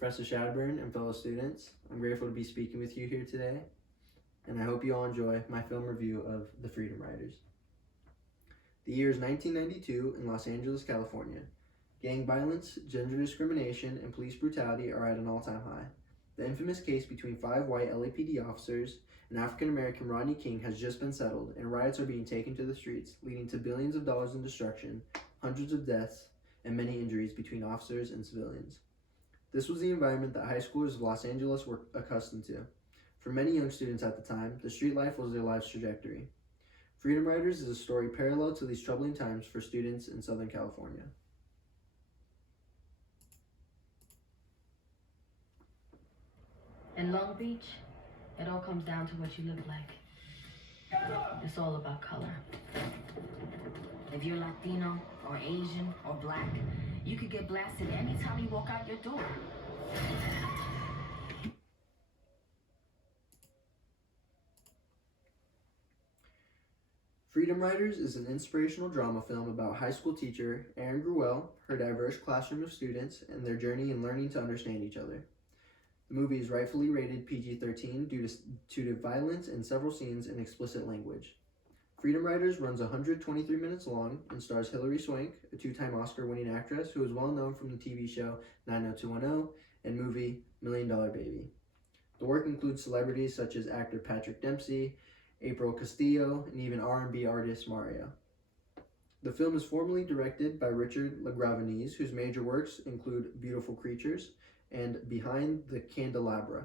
Professor Shadburn and fellow students. I'm grateful to be speaking with you here today, and I hope you all enjoy my film review of The Freedom Riders. The year is 1992 in Los Angeles, California. Gang violence, gender discrimination, and police brutality are at an all-time high. The infamous case between 5 white LAPD officers and African-American Rodney King has just been settled, and riots are being taken to the streets, leading to billions of dollars in destruction, hundreds of deaths, and many injuries between officers and civilians. This was the environment that high schoolers of Los Angeles were accustomed to. For many young students at the time, the street life was their life's trajectory. Freedom Riders is a story parallel to these troubling times for students in Southern California. In Long Beach, it all comes down to what you look like. It's all about color. If you're Latino or Asian or Black, you could get blasted anytime you walk out your door. Freedom Riders is an inspirational drama film about high school teacher Erin Gruelle, her diverse classroom of students, and their journey in learning to understand each other. The movie is rightfully rated PG-13 due to violence and several scenes in explicit language. Freedom Riders runs 123 minutes long and stars Hilary Swank, a 2-time Oscar-winning actress who is well known from the TV show 90210 and movie $1 Million Baby. The work includes celebrities such as actor Patrick Dempsey, April Castillo, and even R&B artist Mario. The film is formally directed by Richard LaGravenese, whose major works include Beautiful Creatures and Behind the Candelabra.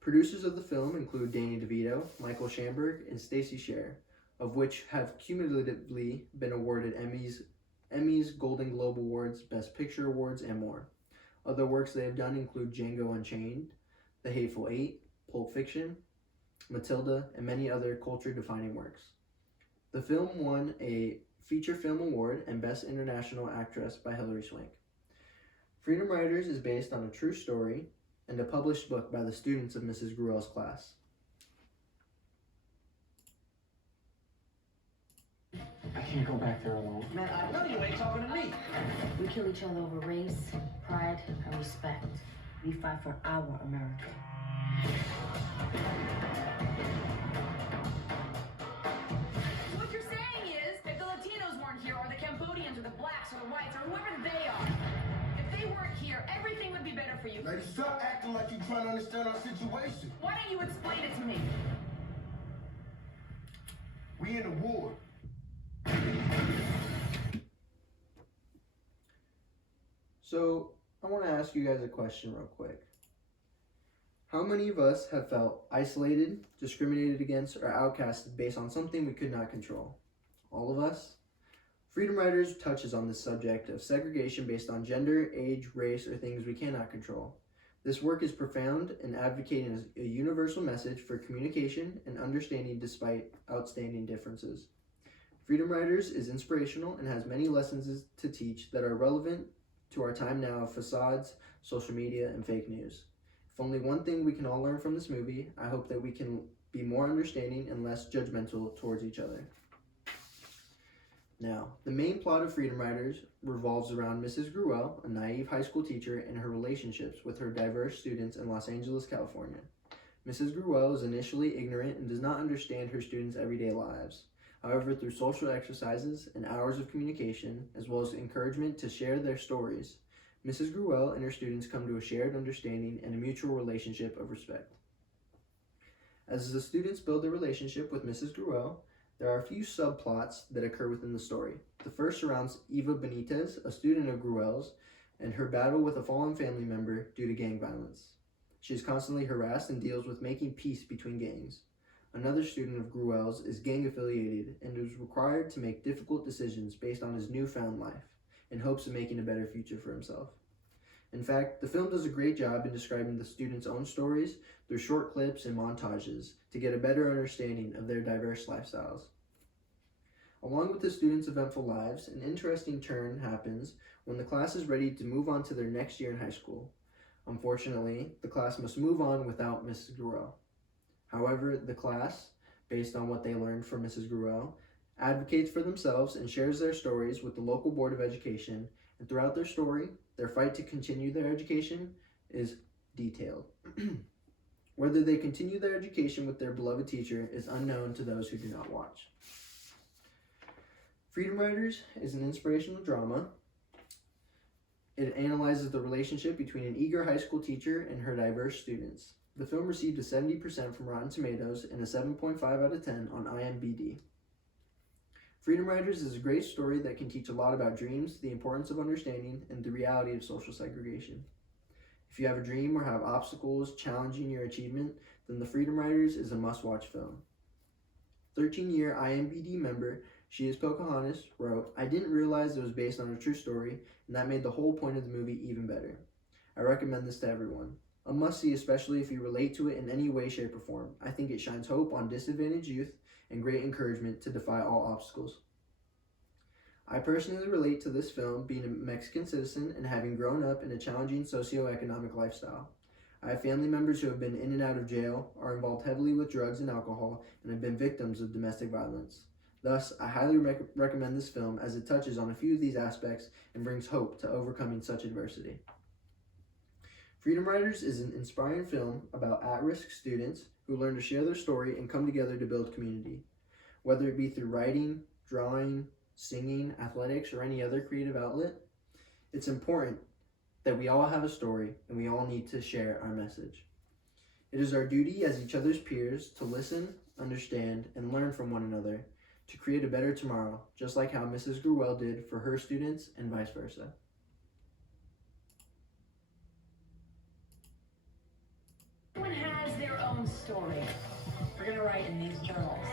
Producers of the film include Danny DeVito, Michael Shamberg, and Stacey Sher, of which have cumulatively been awarded Emmys, Golden Globe Awards, Best Picture Awards, and more. Other works they have done include Django Unchained, The Hateful Eight, Pulp Fiction, Matilda, and many other culture-defining works. The film won a Feature Film Award and Best International Actress by Hilary Swank. Freedom Riders is based on a true story and a published book by the students of Mrs. Gruelle's class. I can't go back there alone. Man, I know you ain't talking to me. We kill each other over race, pride, and respect. We fight for our America. What you're saying is, if the Latinos weren't here, or the Cambodians, or the Blacks, or the Whites, or whoever they are, if they weren't here, everything would be better for you. Lady, stop acting like you're trying to understand our situation. Why don't you explain it to me? We in a war. So, I want to ask you guys a question real quick. How many of us have felt isolated, discriminated against, or outcasted based on something we could not control? All of us? Freedom Riders touches on this subject of segregation based on gender, age, race, or things we cannot control. This work is profound in advocating a universal message for communication and understanding despite outstanding differences. Freedom Riders is inspirational and has many lessons to teach that are relevant to our time now of facades, social media, and fake news. If only one thing we can all learn from this movie, I hope that we can be more understanding and less judgmental towards each other. Now, the main plot of Freedom Riders revolves around Mrs. Gruelle, a naive high school teacher, and her relationships with her diverse students in Los Angeles, California. Mrs. Gruelle is initially ignorant and does not understand her students' everyday lives. However, through social exercises and hours of communication, as well as encouragement to share their stories, Mrs. Gruelle and her students come to a shared understanding and a mutual relationship of respect. As the students build their relationship with Mrs. Gruelle, there are a few subplots that occur within the story. The first surrounds Eva Benitez, a student of Gruelle's, and her battle with a fallen family member due to gang violence. She is constantly harassed and deals with making peace between gangs. Another student of Gruelle's is gang-affiliated and is required to make difficult decisions based on his newfound life, in hopes of making a better future for himself. In fact, the film does a great job in describing the students' own stories through short clips and montages to get a better understanding of their diverse lifestyles. Along with the students' eventful lives, an interesting turn happens when the class is ready to move on to their next year in high school. Unfortunately, the class must move on without Mrs. Gruelle. However, the class, based on what they learned from Mrs. Gruelle, advocates for themselves and shares their stories with the local Board of Education, and throughout their story, their fight to continue their education is detailed. Whether they continue their education with their beloved teacher is unknown to those who do not watch. Freedom Riders is an inspirational drama. It analyzes the relationship between an eager high school teacher and her diverse students. The film received a 70% from Rotten Tomatoes and a 7.5 out of 10 on IMDb. Freedom Riders is a great story that can teach a lot about dreams, the importance of understanding, and the reality of social segregation. If you have a dream or have obstacles challenging your achievement, then The Freedom Riders is a must-watch film. 13-year IMDb member She Is Pocahontas wrote, "I didn't realize it was based on a true story, and that made the whole point of the movie even better. I recommend this to everyone. A must-see, especially if you relate to it in any way, shape, or form. I think it shines hope on disadvantaged youth and great encouragement to defy all obstacles." I personally relate to this film being a Mexican citizen and having grown up in a challenging socioeconomic lifestyle. I have family members who have been in and out of jail, are involved heavily with drugs and alcohol, and have been victims of domestic violence. Thus, I highly recommend this film as it touches on a few of these aspects and brings hope to overcoming such adversity. Freedom Riders is an inspiring film about at-risk students who learn to share their story and come together to build community. Whether it be through writing, drawing, singing, athletics, or any other creative outlet, it's important that we all have a story and we all need to share our message. It is our duty as each other's peers to listen, understand, and learn from one another to create a better tomorrow, just like how Mrs. Gruelle did for her students and vice versa. Everyone has their own story. We're gonna write in these journals.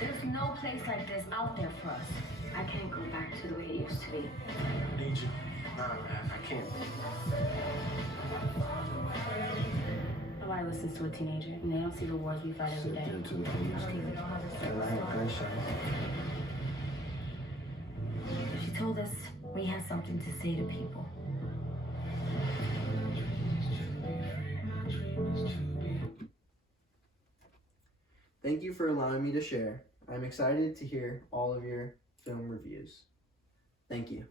There's no place like this out there for us. I can't go back to the way it used to be. I need you. Nah, man, I can't. Nobody listens to a teenager, and they don't see the wars we fight every day. Into the police came. And I had gunshots. She told us we had something to say to people. Thank you for allowing me to share. I'm excited to hear all of your film reviews. Thank you.